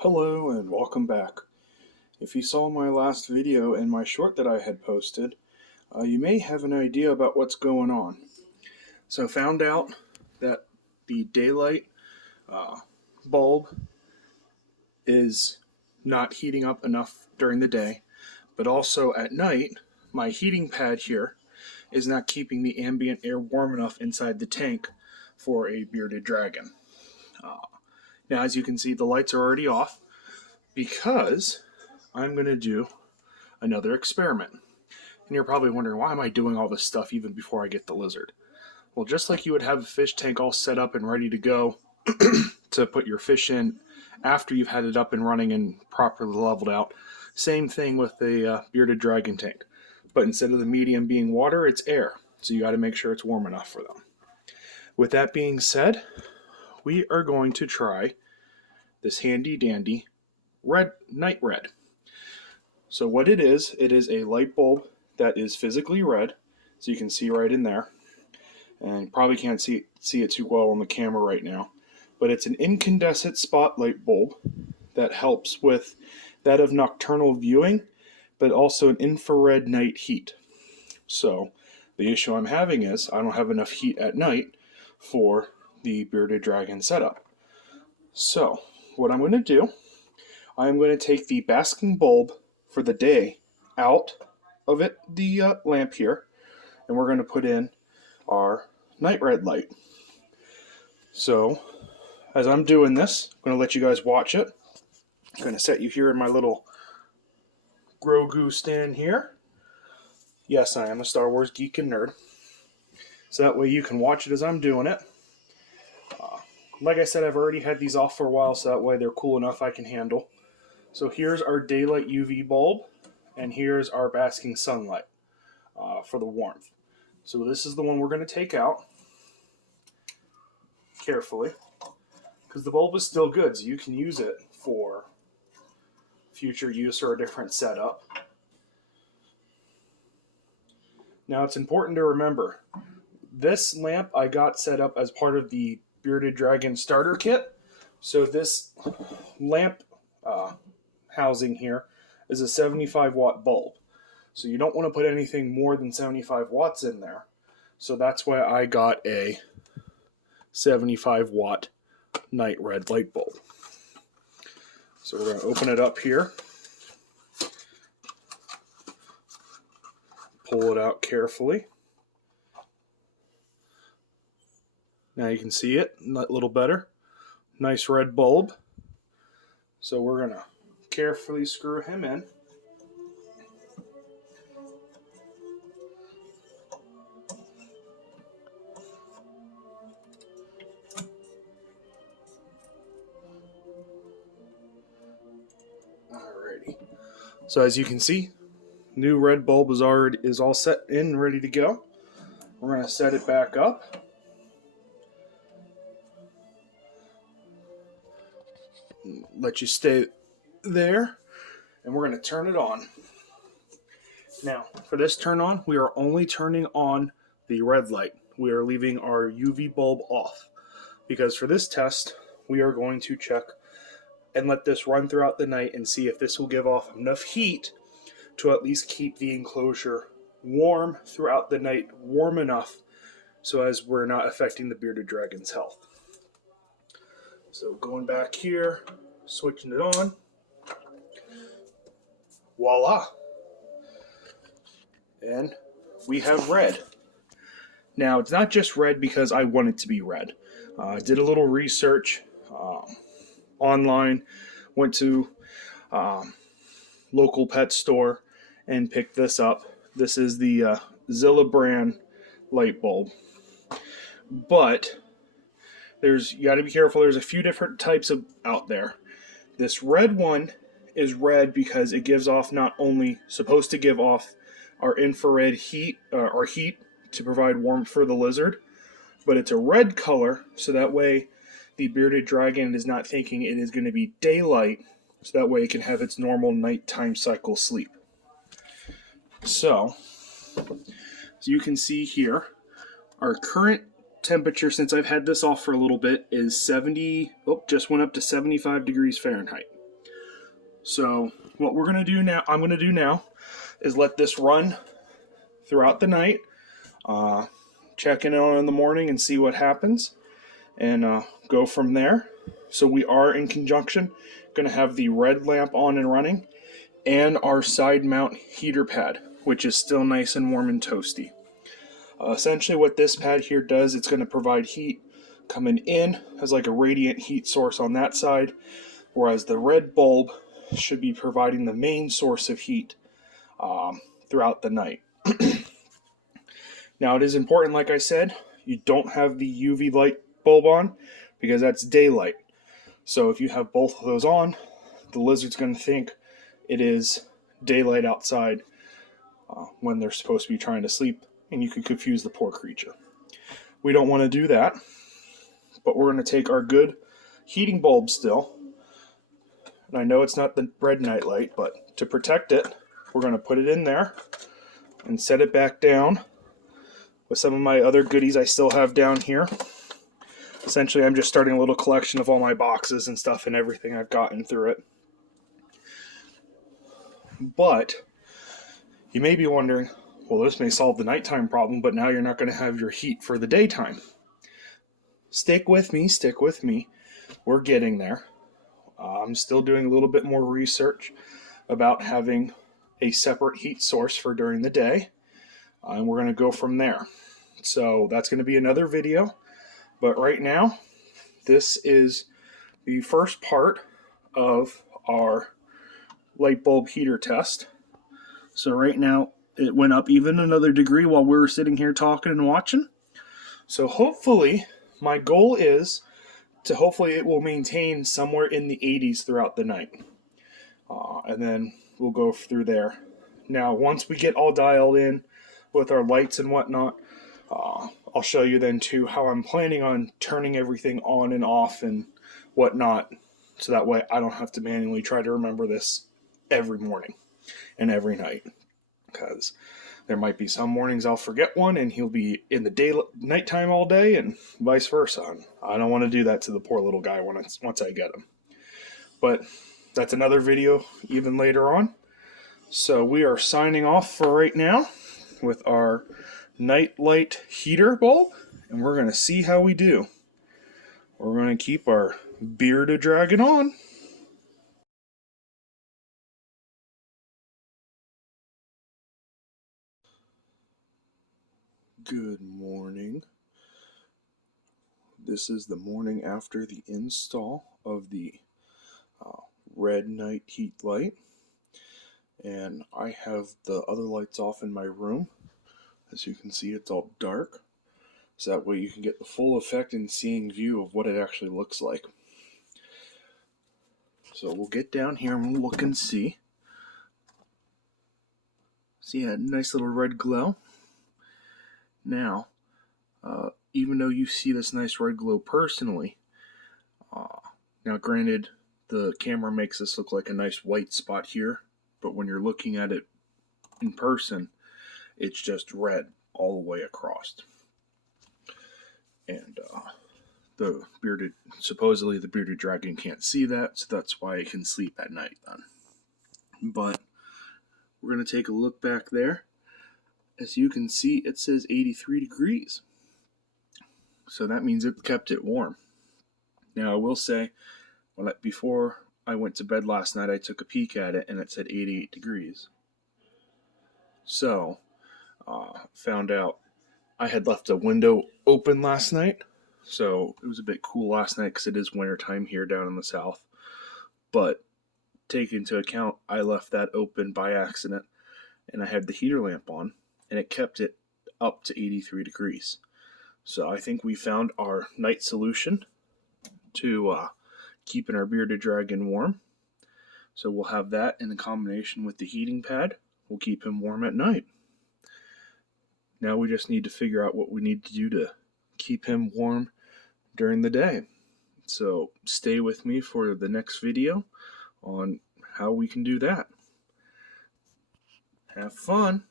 Hello and welcome back. If you saw my last video and my short that I had posted, you may have an idea about what's going on. So found out that the daylight bulb is not heating up enough during the day, but also at night my heating pad here is not keeping the ambient air warm enough inside the tank for a bearded dragon. Now as you can see, the lights are already off because I'm going to do another experiment. And you're probably wondering, why am I doing all this stuff even before I get the lizard? Well, just like you would have a fish tank all set up and ready to go to put your fish in after you've had it up and running and properly leveled out, same thing with a bearded dragon tank. But instead of the medium being water, it's air. So you got to make sure it's warm enough for them. With that being said, we are going to try this handy dandy night red. So what it is a light bulb that is physically red, so you can see right in there. And probably can't see it too well on the camera right now, but it's an incandescent spotlight bulb that helps with that of nocturnal viewing, but also an infrared night heat. So the issue I'm having is I don't have enough heat at night for the bearded dragon setup. So what I'm going to do, I'm going to take the basking bulb for the day out of the lamp here, and we're going to put in our night red light. So as I'm doing this, I'm going to let you guys watch it. I'm going to set you here in my little Grogu stand here. Yes, I am a Star Wars geek and nerd. So that way you can watch it as I'm doing it. Like I said, I've already had these off for a while, so that way they're cool enough I can handle. So here's our daylight UV bulb, and here's our basking sunlight for the warmth. So this is the one we're going to take out carefully, because the bulb is still good, so you can use it for future use or a different setup. Now it's important to remember, this lamp I got set up as part of the Bearded Dragon starter kit. So this lamp housing here is a 75 watt bulb. So you don't want to put anything more than 75 watts in there. So that's why I got a 75 watt night red light bulb. So we're going to open it up here. Pull it out carefully. Now you can see it a little better. Nice red bulb. So we're going to carefully screw him in. Alrighty. So as you can see, new red bulb is all set in, ready to go. We're going to set it back up. Let you stay there, and we're going to turn it on. Now, for this turn on, we are only turning on the red light. We are leaving our UV bulb off, because for this test, we are going to check and let this run throughout the night and see if this will give off enough heat to at least keep the enclosure warm throughout the night, warm enough so as we're not affecting the bearded dragon's health. So going back here, switching it on, voila, and we have red. Now it's not just red because I want it to be red. I did a little research online, went to local pet store and picked this up. This is the Zilla brand light bulb, but you got to be careful. There's a few different types out there. This red one is red because it gives off, not only supposed to give off our infrared heat or heat to provide warmth for the lizard, but it's a red color so that way the bearded dragon is not thinking it is going to be daylight, so that way it can have its normal nighttime cycle sleep. So you can see here, our current temperature, since I've had this off for a little bit, is just went up to 75 degrees Fahrenheit. So what we're going to do now, I'm going to do now, is let this run throughout the night, check in on it in the morning and see what happens, and go from there. So we are in conjunction going to have the red lamp on and running, and our side mount heater pad, which is still nice and warm and toasty. Essentially what this pad here does, it's going to provide heat coming in as like a radiant heat source on that side, whereas the red bulb should be providing the main source of heat throughout the night. Now it is important, like I said, you don't have the UV light bulb on because that's daylight. So if you have both of those on, the lizard's going to think it is daylight outside when they're supposed to be trying to sleep, and you could confuse the poor creature. We don't want to do that, but we're going to take our good heating bulb still, and I know it's not the red nightlight, but to protect it, we're going to put it in there and set it back down with some of my other goodies I still have down here. Essentially, I'm just starting a little collection of all my boxes and stuff and everything I've gotten through it. But you may be wondering, well, this may solve the nighttime problem, but now you're not going to have your heat for the daytime. Stick with me. We're getting there. I'm still doing a little bit more research about having a separate heat source for during the day, and we're going to go from there. So that's going to be another video, but right now, this is the first part of our light bulb heater test. So right now, it went up even another degree while we were sitting here talking and watching. So hopefully, my goal is to hopefully it will maintain somewhere in the 80s throughout the night. And then we'll go through there. Now, once we get all dialed in with our lights and whatnot, I'll show you then too how I'm planning on turning everything on and off and whatnot, so that way I don't have to manually try to remember this every morning and every night, because there might be some mornings I'll forget one and he'll be in the nighttime all day, and vice versa. And I don't want to do that to the poor little guy once I get him. But that's another video even later on. So we are signing off for right now with our night light heater bulb, and we're going to see how we do. We're going to keep our bearded dragon on. Good morning. This is the morning after the install of the red night heat light, and I have the other lights off in my room. As you can see, it's all dark, so that way you can get the full effect and seeing view of what it actually looks like. So we'll get down here and we'll look and see. See a nice little red glow. Now, even though you see this nice red glow personally, now granted, the camera makes this look like a nice white spot here, but when you're looking at it in person, it's just red all the way across. And supposedly the bearded dragon can't see that, so that's why it can sleep at night then. But we're going to take a look back there. As you can see, it says 83 degrees. So that means it kept it warm. Now I will say, before I went to bed last night, I took a peek at it and it said 88 degrees. So, found out I had left a window open last night. So it was a bit cool last night because it is wintertime here down in the south. But take into account, I left that open by accident and I had the heater lamp on and it kept it up to 83 degrees. So I think we found our night solution to keeping our bearded dragon warm. So we'll have that in combination with the heating pad. We'll keep him warm at night. Now we just need to figure out what we need to do to keep him warm during the day. So stay with me for the next video on how we can do that. Have fun.